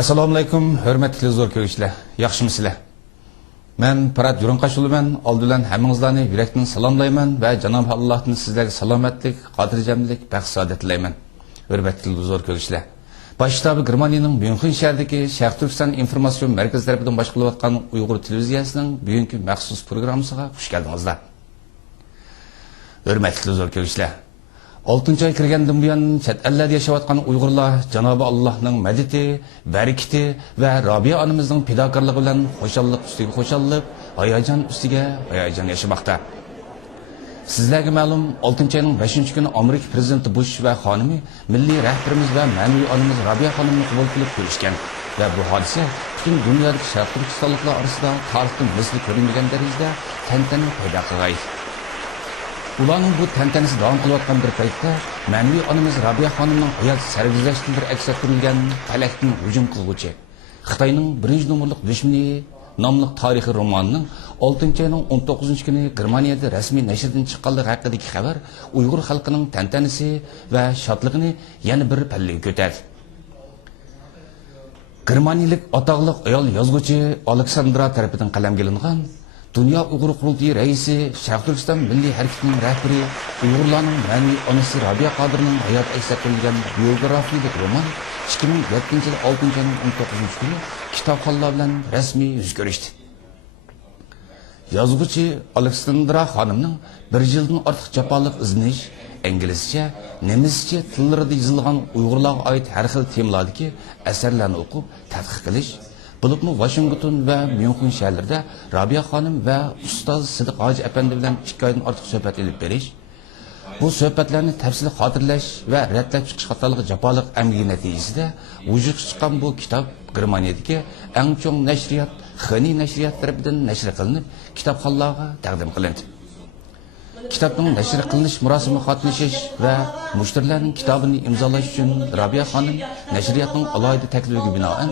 Assalomu alaykum, hurmatli zo'r ko'rishlar. Yaxshimisizlar? Men Parat Yuranqashuluman, oldidan hammangizlarni yurakdan salomlayman va Janob Allohdan sizlarga salomatlik, xotirjamlik, baxt saodat tilayman. Hurmatli zo'r ko'rishlar. Boshtabi Germaniyaning Myunxen shahridagi Sharq Turkiston informatsion markazi tarafidan boshqarilayotgan Uyg'ur televiziyasining bugungi maxsus programmasiga xush keldingizlar. Hurmatli zo'r ko'rishlar. 6 ay kirgandan buyon chet ellarda yashayotgan Uyg'urlar Janobi Allohning madadi, barakati va Robiya onamizning fidokorligi bilan xo'shallik ustiga xo'shallik, hayajon ustiga hayajon yashamoqda. Sizlarga ma'lum, 6 ayning 5-kuni Amerika prezidenti Bush va xonimi milliy rahbarimiz va ma'naviy onamiz Robiya xonimni qabul qilib ko'rishgan va bu hodisa butun dunyodagi Sharq Turkistonliklar orasida tarixda misli ko'rilmagan darajada tantana paydo qilgan. Ularning bu tantanasi davom qilayotgan bir paytda ma'naviy onamiz Robiya xonimning hayot sarguzashtidan bir aks ettirilgan falakdan hujum qilguvchi Xitoyning 1-nomerlik dushmani nomli tarixiy romanining 6-ayning 19-kuni Germaniyada rasmiy nashrdan chiqqanligi haqidagi xabar Uyg'ur xalqining tantanasi va shodligini yana bir pallaga ko'tardi. Germaniyalik atoqli ayol yozuvchi Aleksandra tarafidan qalamga ilingan Dünya Uyghur Qurultayı Reisi, Sharq Turkiston Milliy harakatining rahbari, Uyg'urlarning ma'naviy onasi Robiya Qodirning hayot aks ettirilgan biografiyalik roman 2007-yil 6-ayning 19-kuni kitobxonlar bilan rasmiy yuz ko'rishdi. Yozuvchi Aleksandra xonimning 1 yildan ortiq jafoliq izlanish, inglizcha, nemischa tillarida yozilgan Uyg'urlarga oid har xil temalardagi asarlarni o'qib, tadqiq qilish, Bulutmu Washington ve Myunxen şehirlerde Robiya xonim ve Ustoz Sidiq Hoji Efendi bilan 2 oydan ortiq suhbat elib berish, bu suhbatlarni tafsili xotirlash ve redlab chiqish qatorliq jafoliq amaliy natijasida vujudga chiqqan bu kitob Germaniyadagi eng chong nashriyat Xani nashriyat tarafidan nashr qilinib, kitobxonlarga taqdim qilindi. Kitobning nashr qilinish murosimiga qatnashish va mushtarlarning kitobini imzolash uchun Robiya xonim nashriyatning alohida taklifiga binoan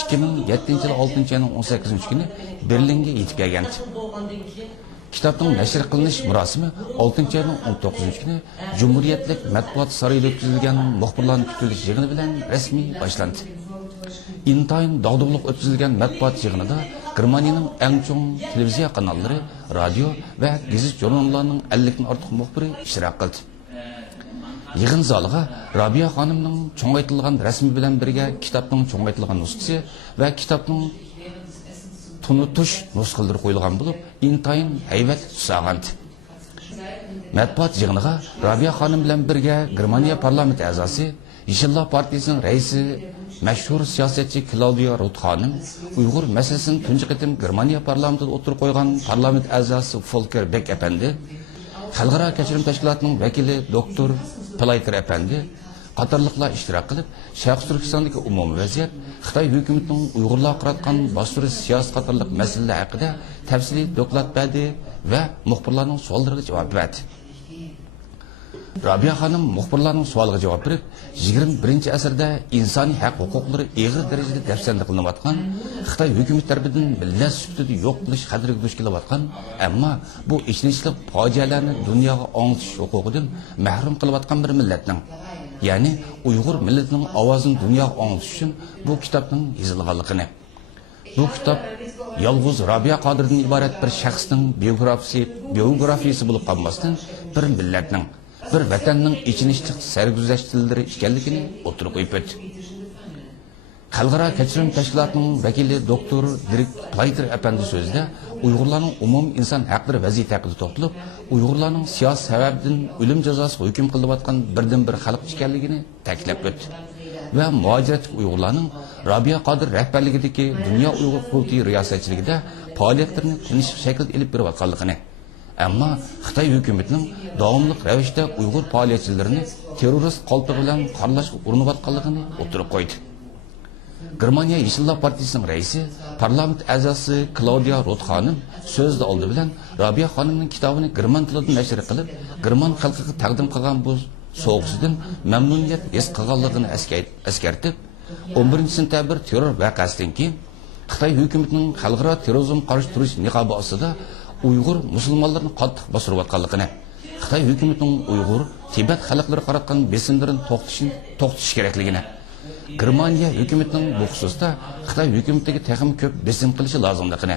2007-yil 6-ayning 18-kuni Berlinga yetib kelgan. Kitobning nashr qilinish murosimi 6-ayning 19-kuni Cumhuriyetlik matbuot saroyida o'tkazilgan muxbirlarning kutilish yig'ini bilan rasmiy boshlandi. Intayin dog'duqliq o'tkazilgan matbuot yig'inida Germaniyaning eng chong televiziya kanallari, radio va gazet jurnallarining 50 dan ortiq muxbiri ishtirok qildi. Yig'in zaliga Robiya xonimning cho'ngaytirilgan rasmi bilan birga kitobning cho'ngaytirilgan nusxasi va kitobning tunutish nusxalari qo'yilgan bo'lib, intayin haybat tusag'andi. Matbuot yig'iniga Robiya xonim bilan birga Germaniya parlamenti a'zosi, Yeshillar partiyasining raisi mashhur siyosatchi Claudia Roth xonim, Uyg'ur masalasini tunji qitim Germaniya parlamentida o'tirib qo'ygan parlament a'zosi Volker Beck apandi, Xalqaro kechirim tashkilotining vakili doktor Playter apandi qatorliqlar ishtirok qilib, Sharq Turkistondagi umumiy vaziyat, Xitoy hukumatining Uyg'urlarga qaratgan bostirish siyosat qatorliq masalalar haqida tafsiliy doklad berdi va muxbirlarning savollariga javob berdi. Robiya xonim muxbirlarning savoliga javob berib, 21-asrda insoniy haq huquqlari og'ir darajada dafsanda qilinayotgan, Xitoy hukumati tomonidan millat sifatida yo'q qilish xatiriga duch kelayotgan, ammo bu ishonchli fojialarni dunyoga anglatish huquqidan mahrum qilayotgan bir millatning, ya'ni Uyg'ur millatining ovozini dunyoga anglatish uchun bu kitobning yozilganligini. Bu kitob yolg'iz Robiya Qodirdan iborat bir shaxsning biografiyasi bo'lib qolmasdan, bir millatning, bir vatanning ichinishliq sarguzashtlari ekanligini o'tirib qo'yib o'tdi. Xalqaro kechirim tashkilotining vakili doktor Dirk Playter apandi so'zida Uyg'urlarning umumiy inson haqlari vaziyati haqida to'xtalib, Uyg'urlarning siyosiy sababdan o'lim jazosiga hukm qilinayotgan birdan bir xalq ekanligini ta'kidlab o'tdi va muhojirat Uyg'urlarning Robiya Qodir rahbarligidagi Dunyo Uyg'ur Qurultayyi riyosatchiligida faoliyatlarini tinch shaklda olib berayotganligini, ammo Xitoy hukumatining davomli ravishda Uyg'ur faoliyatchilarini terrorist qalbi bilan qaralashga urinayotganligini o'tirib qo'ydi. Germaniya Yeshillar partiyasining raisi, parlament a'zosi Claudia Roth xonim so'zda oldi bilan Robiya xonimning kitobini german tilida nashr qilib, german xalqiga taqdim qilgan bu so'g'isidan mamnuniyat his qilganligini eskartib, 11-sentabr terror voqeasidan keyin Xitoy hukumatining xalqaro terrorizm qarshi turish niqobi ostida Uyg'ur musulmonlarni qattiq bostirayotganligini, Xitoy hukumatining Uyg'ur, Tibet xalqlari qaratgan besimlarini to'xtatish kerakligini Germaniya hukumatining bu xususda Xitoy hukumatiga texim ko'p besim qilishi lozimligini,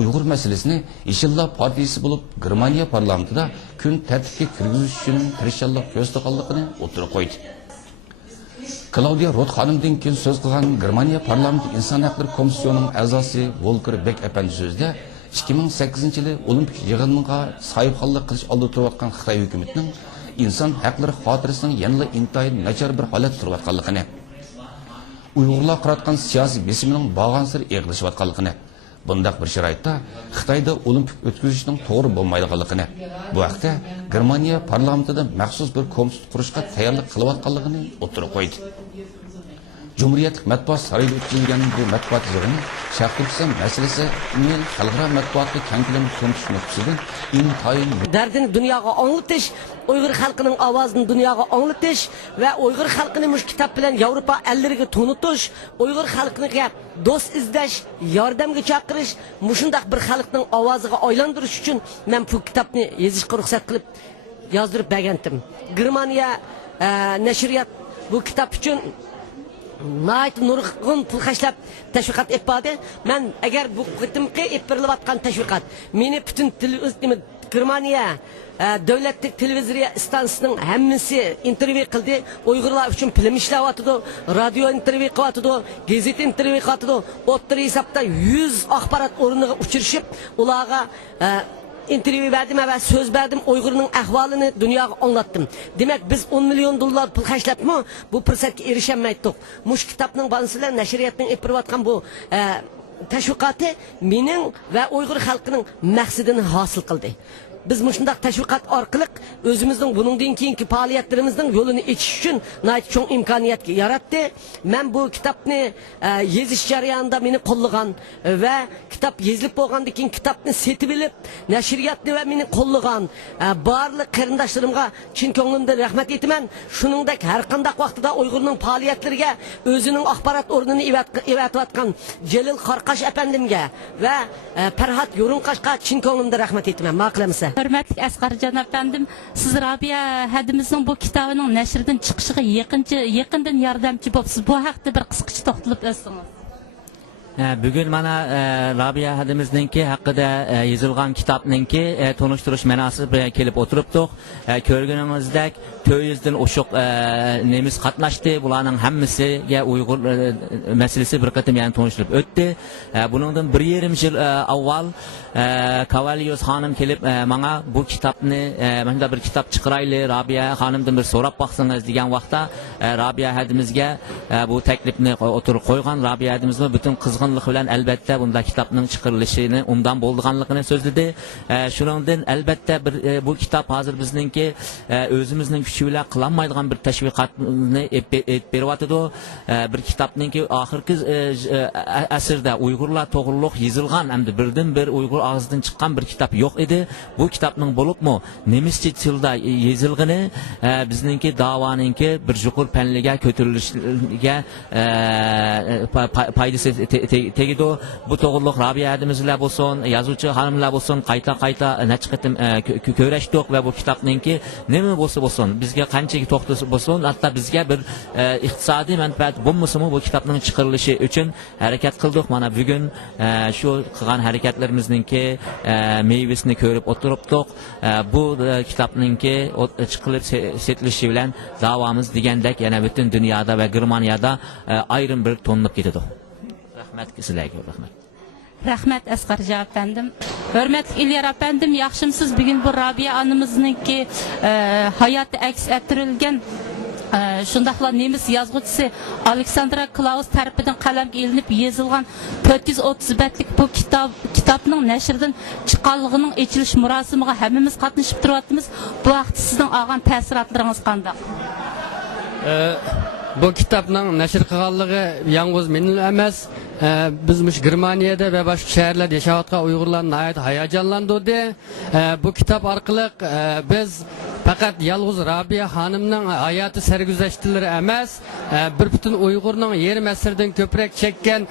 Uyg'ur masalasini Ishillar partiyasi bo'lib Germaniya parlamentida kun tartibga kirgizish uchun tirishchilik ko'rsatganligini o'tirib qo'ydi. Claudia Roth xonimdan keyin so'z qilgan Germaniya parlamenti inson haqlari komissiyonining a'zosi Volker Beck apandi so'zida 2008-yili Olimpik yig'iniga sohibxonlik qilish oldi turayotgan Xitoy hukumatining inson haqlari xotirasining yanada intayin nachar bir holat turayotganligini, Uyg'urlar qilayotgan siyosiy besimining bag'ansir eg'lashayotganligini, bundaq bir sharoitda Xitoyda Olimpik o'tkazishning to'g'ri bo'lmaydiganligini, bu haqda Germaniya parlamentida maxsus bir komitet qurishga tayyorlik qilayotganligini o'tirib qo'ydi. Cumhuriyetlik matbuot sarayida o'tkazilgan bu matbuot yig'ini Sharq Turkiston masalasini xalqaro matbuotga keng ko'lamda tushunish nuqtasidan intayin dardini dunyoga anglatish, Uyg'ur xalqining ovozini dunyoga anglatish va Uyg'ur xalqini mush kitob bilan Yevropa ellariga tunutish, Uyg'ur xalqiga do'st izlash, yordamga chaqirish, mushundaq bir xalqning ovoziga aylantirish uchun men bu kitobni yozishga ruxsat qilib yozdirib bergandim. Germaniya nashriyat bu kitob uchun Nayt nurg'un pul xashlab tashviqot etdi. Men agar bu qitimqi epirilayotgan tashviqot meni butun Germaniya davlatlik televiziya stansiyasining hammasi intervyu qildi. Uyg'urlar uchun film ishlayotdi, radio intervyu qilyotdi, gazeta intervyu qilyotdi. O'ttir hisobda 100 axborot o'rniga uchirishib, ularga intervyu verdim ve söz verdim, Uygur'un ahvalini dünyaya anlattım. Demek biz 10 milyon dolar pul xərclətmə bu fürsətə erişəməydik. Muş kitabının bazısıyla nəşriyyatının epirvatqan bu təşviqatı menin ve Uygur xalqının məqsidini hasıl qıldı. Biz muşundaq təşviqat arqılıq özümüzün bunundan keyinki fəaliyyətlərimizin yolunu içiş üçün nəhayət çox imkaniyet yarattı. Ben bu kitabını yeziş jarayonida meni qo'llagan ve kitap yezilib bo'lgandan keyin kitapni setib olib, nashriyatni ve meni qo'llagan barliq qarindoshlarımga chin ko'nglimdan rahmat aytaman. Shuningdek har qanday vaqtida Uyg'urning faoliyatlariga o'zining axborot o'rnini evatayotgan Jalil Qarqash apandimga ve Farhat Yo'rinqashga chin ko'nglimdan rahmat aytaman. Ma'qulmisiz? Hürmetli Asqarjon efendim, siz Rabia hadimizin bu kitabının nəşridən çıxışıga yakından yardımcı bo'libsiz. Bu haqda bir qisqacha to'xtalib o'tsiniz. Bugün mana Rabia hadimizningki haqida yozilgan kitobningki tonishtirish manosibi kelib o'tiribdik. Ko'rganimizdek 400 dan oshiq nemis qatnashdi. Bularning hammasiga Uyg'ur masalasi bir qatim yani tonishtirib o'tdi. Buningdan 1,5 yil avval Kavalyos xonim kelib menga bu kitobni mana bir kitob chiqarayli, Rabia xonimdan bir so'rab baqsangiz degan vaqtda Rabia hadimizga bu taklifni o'tirib qo'ygan. Rabia hadimizmi butun qizg'inlik bilan albatta bunda kitobning chiqarilishini umdan bo'lganligini so'zladi. Shuningdek albatta bir bu kitob hozir bizningki o'zimizning kuchi bilan qilinmaydigan bir tashviqotni beryapti. Bir kitobningki oxirgi asrda Uyg'urlar to'g'riliq yozilgan hamda birdan bir Uyg'ur ağzından çıkan bir kitap yok idi. Bu kitapның bo'libmi nemischa tilda yozilgani bizninki davanınki bir juqur panliga ko'tarilishiga foydasi tegidi. Bu to'g'riliq Rabia hadimizlar bo'lsin, yozuvchi xonimlar bo'lsin, qayta necha qatim ko'rishdik va bu kitapningki nima bo'lsin bizga qanchaki to'xtasi bo'lsin, hatto bizga bir iqtisodiy manfaat bo'lmasimi bu kitapning chiqarilishi uchun harakat qildik. Mana bugun shu qilgan harakatlarimizning meyvesini ko'rib o'tiribdik. Bu kitobningki chiqilib setilishi bilan davomiz degandek yana butun dunyoda va Germaniyada ayrim bir tonlab ketadi. Rahmat sizlarga, rahmat. Rahmat Asqarjon efendim. Hürmetli İlyar efendim, yaxshimsiz? Bugün bu Rabia anımızınki hayatı aks ettirilgan shundaqla nemis yozuvchisi Aleksandra Klaus tarafidan qalamga ilinib yozilgan 430 betlik bu kitobning nashrdan chiqqanligining ochilish murosimiga hammamiz qatnashib turyapmiz. Bu vaqt sizning olgan ta'sirotlaringiz qanday? Bu kitobning nashr qilganligi yalnız mening emas, biz mush Germaniyada va boshqa shaharlarda yashayotgan Uyg'urlarni nihoyat hayajonlantirdi. Bu kitob orqali biz faqat yalnız Rabia xonimning hayoti sarguzashtlari emas, bir butun Uyg'urning yarim asrdan ko'proq chekkan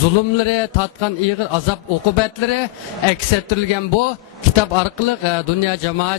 zulmlari, tatgan ig'ir azob uqubatlari aks ettirilgan bu kitap orqali dünya jamoat